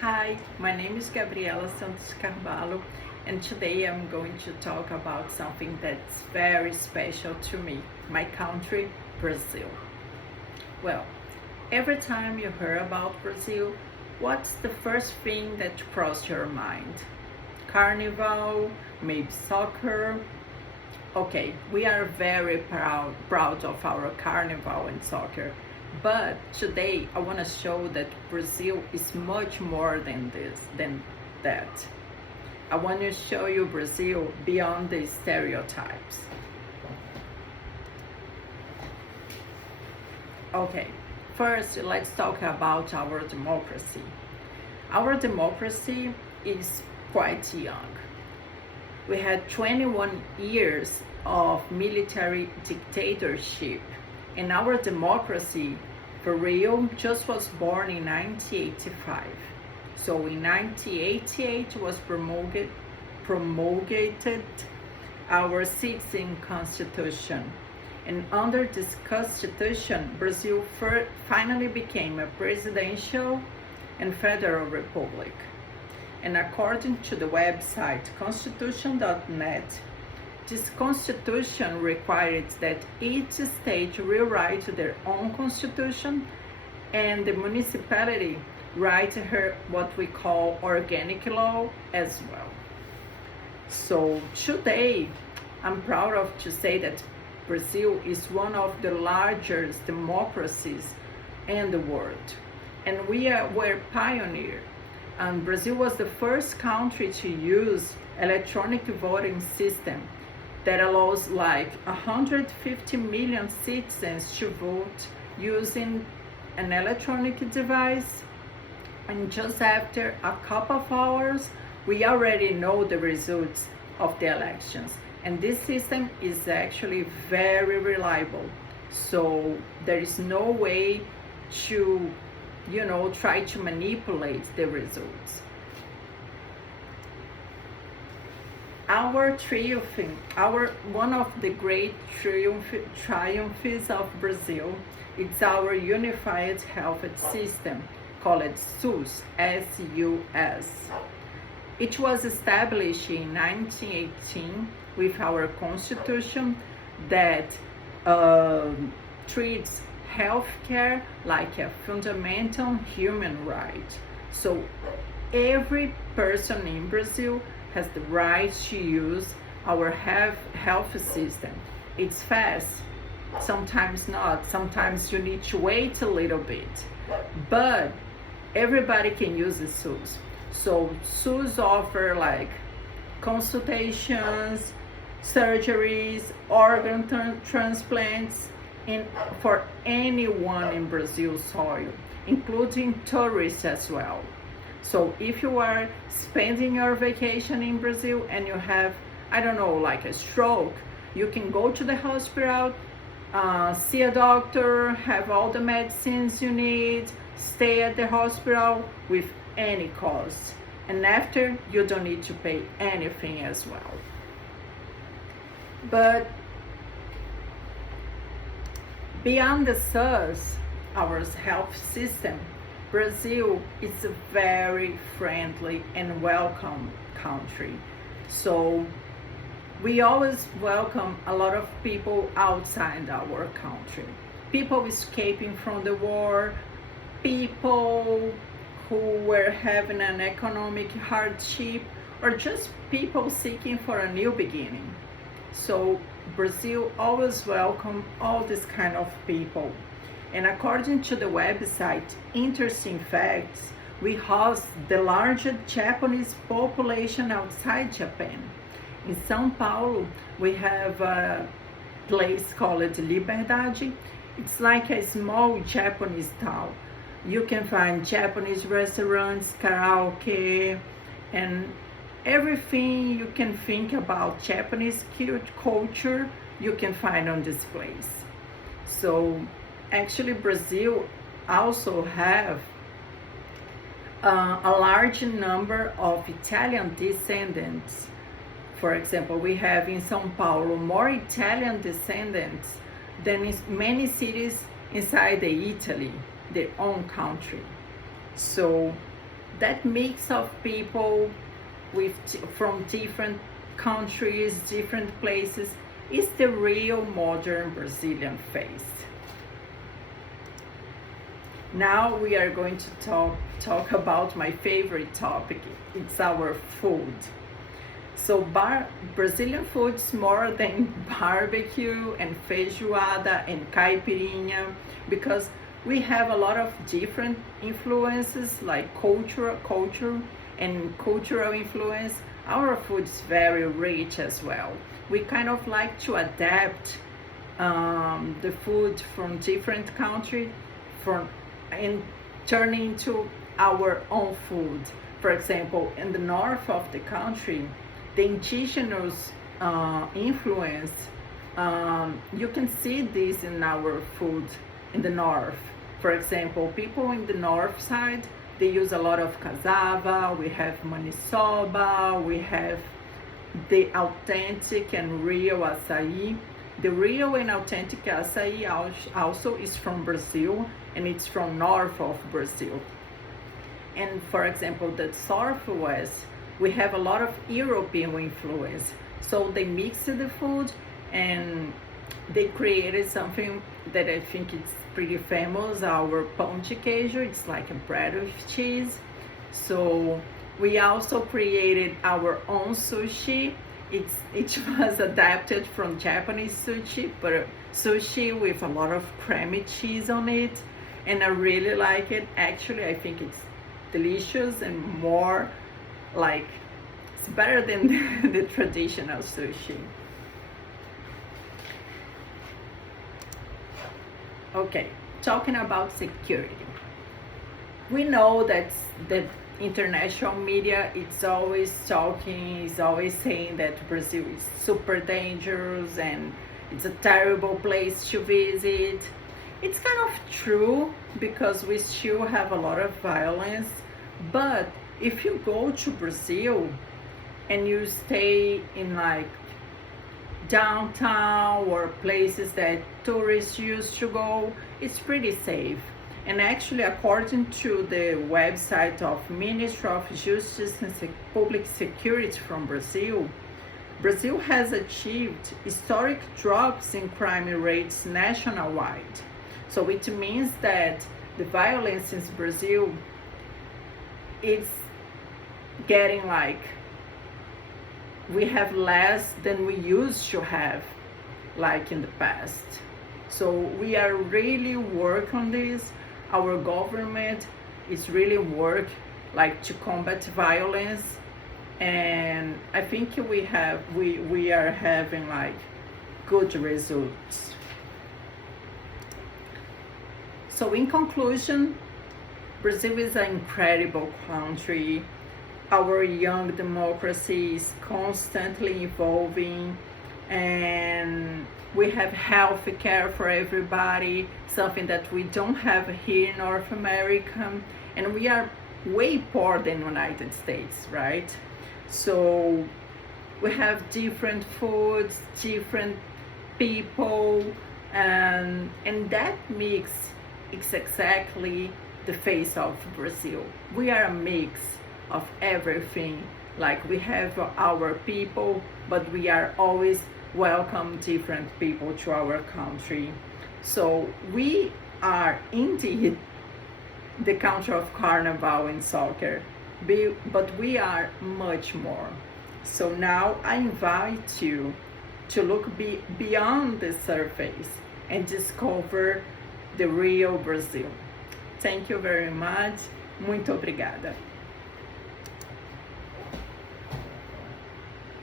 Hi, my name is Gabriela Santos Carvalho, and today I'm going to talk about something that's very special to me, my country, Brazil. Well, every time you hear about Brazil, what's the first thing that crosses your mind? Carnival, maybe soccer? Okay, we are very proud of our carnival and soccer. But today I want to show that Brazil is much more than that. I want to show you Brazil beyond the stereotypes. Okay, first let's talk about our democracy. Our democracy is quite young. We had 21 years of military dictatorship, and our democracy for real just was born in 1985. So in 1988 was promulgated our citizen constitution, and under this constitution Brazil finally became a presidential and federal republic. And according to the website constitution.net, this constitution required that each state rewrite their own constitution, and the municipality write her what we call organic law as well. So today, I'm proud of to say that Brazil is one of the largest democracies in the world, and we're pioneer. And Brazil was the first country to use electronic voting system that allows like 150 million citizens to vote using an electronic device. And just after a couple of hours, we already know the results of the elections. And this system is actually very reliable. So there is no way to try to manipulate the results. One of the great triumphs of Brazil is our unified health system called SUS, S-U-S. It was established in 1918 with our constitution that treats healthcare like a fundamental human right. So every person in Brazil has the right to use our health system. It's fast, sometimes not, sometimes you need to wait a little bit, but everybody can use the SUS. So SUS offer like consultations, surgeries, organ transplants, for anyone in Brazil's soil, including tourists as well. So if you are spending your vacation in Brazil and you have, I don't know, like a stroke, you can go to the hospital, see a doctor, have all the medicines you need, stay at the hospital with any cost. And after, you don't need to pay anything as well. But beyond the SUS, our health system, Brazil is a very friendly and welcome country. So we always welcome a lot of people outside our country. People escaping from the war, people who were having an economic hardship, or just people seeking for a new beginning. So Brazil always welcome all this kind of people. And according to the website Interesting Facts, we host the largest Japanese population outside Japan. In São Paulo, we have a place called Liberdade. It's like a small Japanese town. You can find Japanese restaurants, karaoke, and everything you can think about Japanese culture, you can find on this place. So actually Brazil also have a large number of Italian descendants. For example, we have in São Paulo more Italian descendants than in many cities inside Italy, their own country. So that mix of people from different countries, different places, is the real modern Brazilian face. Now we are going to talk about my favorite topic. It's our food. So Brazilian food is more than barbecue and feijoada and caipirinha, because we have a lot of different influences like culture and cultural influence. Our food is very rich as well. We kind of like to adapt the food from different countries and turn into our own food. For example, in the north of the country, the indigenous influence, you can see this in our food in the north. For example, people in the north side, they use a lot of cassava, we have maniçoba, we have the authentic and real açaí. The real and authentic açaí also is from Brazil, and it's from north of Brazil. And for example, the southwest, we have a lot of European influence. So they mixed the food and they created something that I think it's pretty famous, our pão de queijo. It's like a bread with cheese. So we also created our own sushi. It was adapted from Japanese sushi, but sushi with a lot of creamy cheese on it, and I really like it. Actually, I think it's delicious and more like, it's better than the traditional sushi. Okay, talking about security. We know that the international media is always saying that Brazil is super dangerous and it's a terrible place to visit. It's kind of true, because we still have a lot of violence, but if you go to Brazil and you stay in like downtown or places that tourists used to go, it's pretty safe. And actually, according to the website of Ministry of Justice and Public Security from Brazil, Brazil has achieved historic drops in crime rates nationwide. So it means that the violence in Brazil is getting like, we have less than we used to have like in the past. So we are really working on this. Our government is really work like to combat violence, and I think we are having like good results. So in conclusion, Brazil is an incredible country. Our young democracy is constantly evolving, and we have health care for everybody, something that we don't have here in North America, and we are way poorer than the United States, right? So we have different foods, different people, and that mix is exactly the face of Brazil. We are a mix of everything. Like, we have our people, but we are always welcome different people to our country. So we are indeed the country of carnival and soccer, but we are much more. So now I invite you to look beyond the surface and discover the real Brazil. Thank you very much. Muito obrigada.